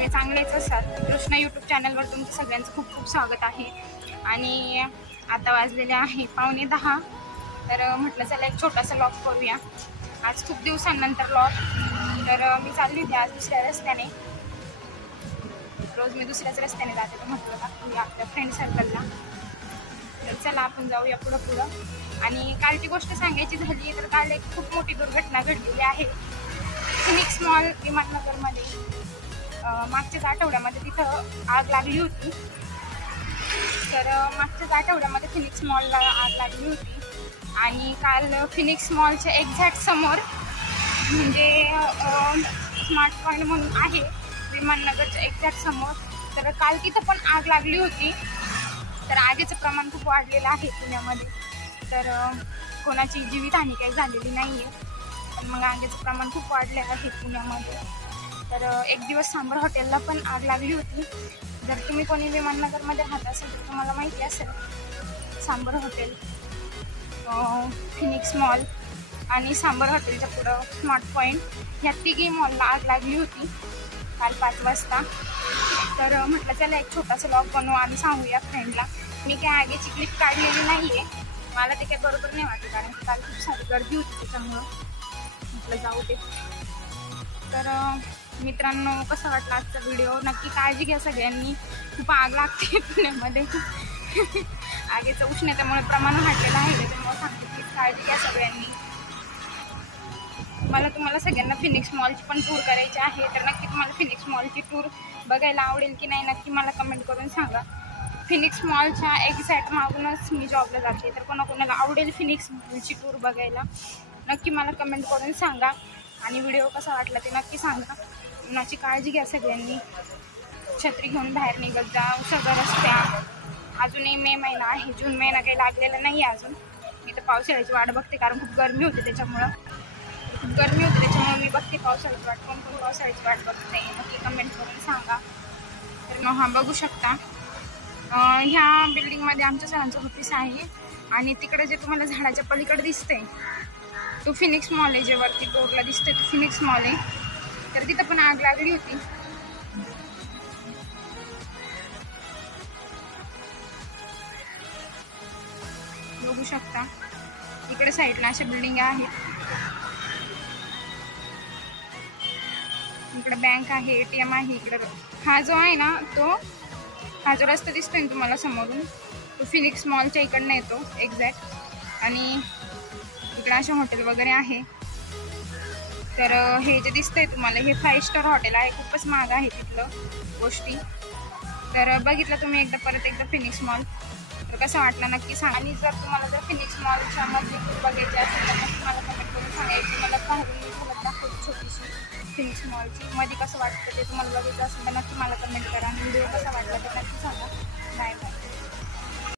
सगळे चांगलेच असतात. कृष्णा यूट्यूब चॅनलवर तुमचं सगळ्यांचं खूप खूप स्वागत आहे. आणि आता वाजलेले आहे 9:15. तर म्हटलं चला एक छोटासा लॉग करूया. आज खूप दिवसांनंतर लॉग. तर मी चालली होती आज दुसऱ्या रस्त्याने. रोज मी दुसऱ्याच रस्त्याने जाते, तर म्हटलं दाखवूया आपल्या फ्रेंड सर्कलला. तर चला आपण जाऊया पुढं. आणि कालची गोष्ट सांगायची झाली तर काल एक खूप मोठी दुर्घटना घडलेली आहे फिनिक्स मॉल विमाननगरमध्ये. मागच्याच आठवड्यामध्ये तिथं आग लागली होती. तर मागच्याच आठवड्यामध्ये फिनिक्स मॉलला आग लागली होती. आणि काल फिनिक्स मॉलच्या एक्झॅक्ट समोर म्हणजे स्मार्ट पॉईंट म्हणून आहे विमाननगरच्या एक्झॅक्ट समोर. तर काल तिथं पण आग लागली होती. तर आगीचं प्रमाण खूप वाढलेलं आहे पुण्यामध्ये. तर कोणाची जीवितहानी काही झालेली नाही आहे, पण मग आगीचं प्रमाण खूप वाढले आहे पुण्यामध्ये. तर एक दिवस सांबर हॉटेलला पण आग लागली होती. जर तुम्ही कोणी विमाननगरमध्ये राहत असेल तर तुम्हाला माहिती असेल सांबर हॉटेल, फिनिक्स मॉल आणि सांबर हॉटेलच्या पुढं स्मार्ट पॉईंट या तिघी मॉलला आग लागली होती काल 5 वाजता. तर म्हटलं चला एक छोटासा लॉग बनवू आणि सांगूया फ्रेंडला. मी काय आगीची क्लिप काढलेली नाही आहे, मला ते काही बरोबर नाही वाटलं, कारण काल खूप सारी गर्दी होती त्याच्यामुळं म्हटलं जाऊ दे. तर मित्रांनो, कसा वाटला आजचा व्हिडिओ नक्की काळजी घ्या सगळ्यांनी. खूप आग लागते पुण्यामध्ये. आगीचं उष्णतेमुळे प्रमाण वाढलेलं आहे, त्याच्यामुळे सांगते प्लीज काळजी घ्या सगळ्यांनी. तुम्हाला सगळ्यांना फिनिक्स मॉलची पण टूर करायची आहे, तर नक्की तुम्हाला फिनिक्स मॉलची टूर बघायला आवडेल की नाही नक्की मला कमेंट करून सांगा. फिनिक्स मॉलच्या एक्झॅक्ट मागूनच मी जॉबला जाते, तर कोणाकोणाला आवडेल फिनिक्स मॉलची टूर बघायला नक्की मला कमेंट करून सांगा. आणि व्हिडिओ कसा वाटला ते नक्की सांगा. उन्हाची काळजी घ्या सगळ्यांनी. छत्री घेऊन बाहेर निघत जा. सगळं रस्त्या अजूनही मे महिना आहे, जून महिना काही लागलेला नाही आहे अजून. मी तर पावसाळ्याची वाट बघते, कारण खूप गरमी होते त्याच्यामुळे मी बघते पावसाळ्याची वाट. कोण पावसाळ्याची वाट बघते नक्की कमेंट करून सांगा. तर हा बघू शकता ह्या बिल्डिंगमध्ये आमच्या सरांचं ऑफिस आहे. आणि तिकडे जे तुम्हाला झाडाच्या पलीकडे दिसतंय तो फिनिक्स मॉल आहे. जे वरती बोर्डला दिसतंय तो फिनिक्स मॉल आहे. तर तिथं पण आग लागली होती. बघू शकता इकडे साईडला अशा बिल्डिंग आहेत. इकडे बँक आहे, ATM आहे. इकडे हा जो आहे ना हा जो रस्ता दिसतोय ना तुम्हाला समोरून, तो फिनिक्स मॉलच्या इकडनं येतो एक्झॅक्ट. आणि इकडे अशा हॉटेल वगैरे आहे. तर हे जे दिसतंय तुम्हाला हे 5 स्टार हॉटेल आहे. खूपच महाग आहे तिथलं गोष्टी. तर बघितलं तुम्ही परत एकदा फिनिक्स मॉल, तर कसं वाटलं नक्की सांगा. आणि जर तुम्हाला फिनिक्स मॉलच्या मधली टूर बघायची असेल तर नक्की मला कमेंट करून सांगायची. मला बाहेरून झलक दाखवली छोटीशी फिनिक्स मॉलची. मध्ये कसं वाटतं ते तुम्हाला बघायचं असेल तर नक्की मला कमेंट करा. आणि व्हिडिओ कसा वाटला तर नक्की सांगा. Bye bye.